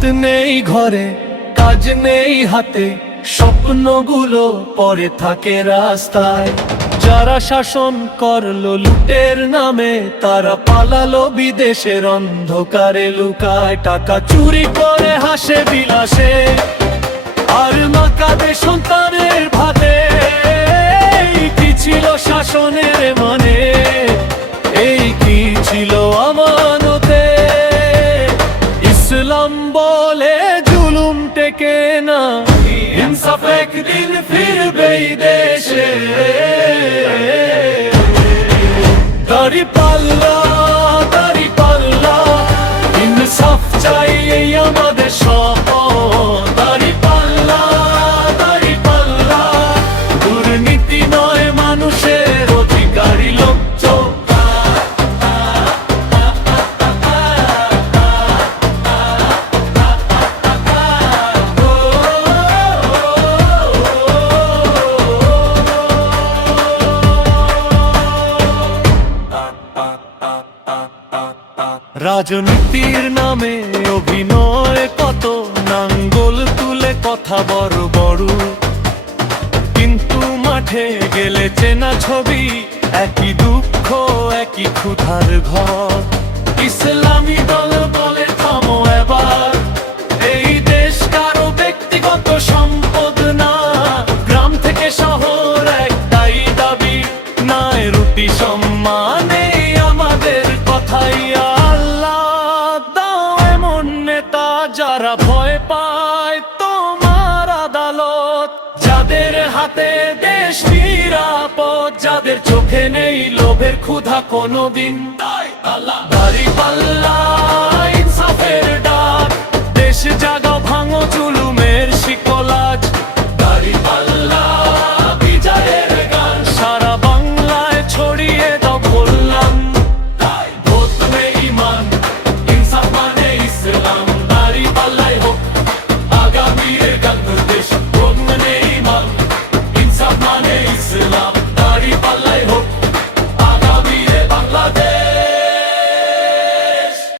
ভাত নেই ঘরে, কাজ নেই হাতে, স্বপ্নগুলো পড়ে থাকে রাস্তায়। যারা শাসন করলো লুটের নামে, তারা পালালো বিদেশের অন্ধকারে লুকায়। টাকা চুরি করে হাসে বিলাসে, আর মা কাঁদে সন্তানের ভাতে। কি ছিল শাসনের মানে, এই কি ছিল আমানতে? ইসলাম বলে জুলুম টেকে না, ইনসাফ একদিন ফিরবে এই দেশে। দাড়ি পাল্লা, দাড়ি পাল্লা, ইনসাফ চাই এই আমাদের শপথ। দাড়ি পাল্লা, দাড়ি পাল্লা, দুর্নীতি নয় মানুষের অধিকারী লক্ষ্য। রাজনীতির নামে অভিনয় কত, নাঙ্গল তুলে কথা বড় বড়, কিন্তু মাঠে গেলে চেনা ছবি, একই দুঃখ একই ক্ষুধার ঘর। ইসলামী দল বলে থামো এবার, এই দেশ কারো ব্যক্তিগত সম্পদ না। গ্রাম থেকে শহর একটাই দাবি, নাই রুটি সম্মানে আমাদের কথাই। যারা ভয় পায় তোমার আদালত, যাদের হাতে দেশ নিরাপদ, যাদের চোখে নেই লোভের ক্ষুধা কোনোদিন। দাড়ি পাল্লা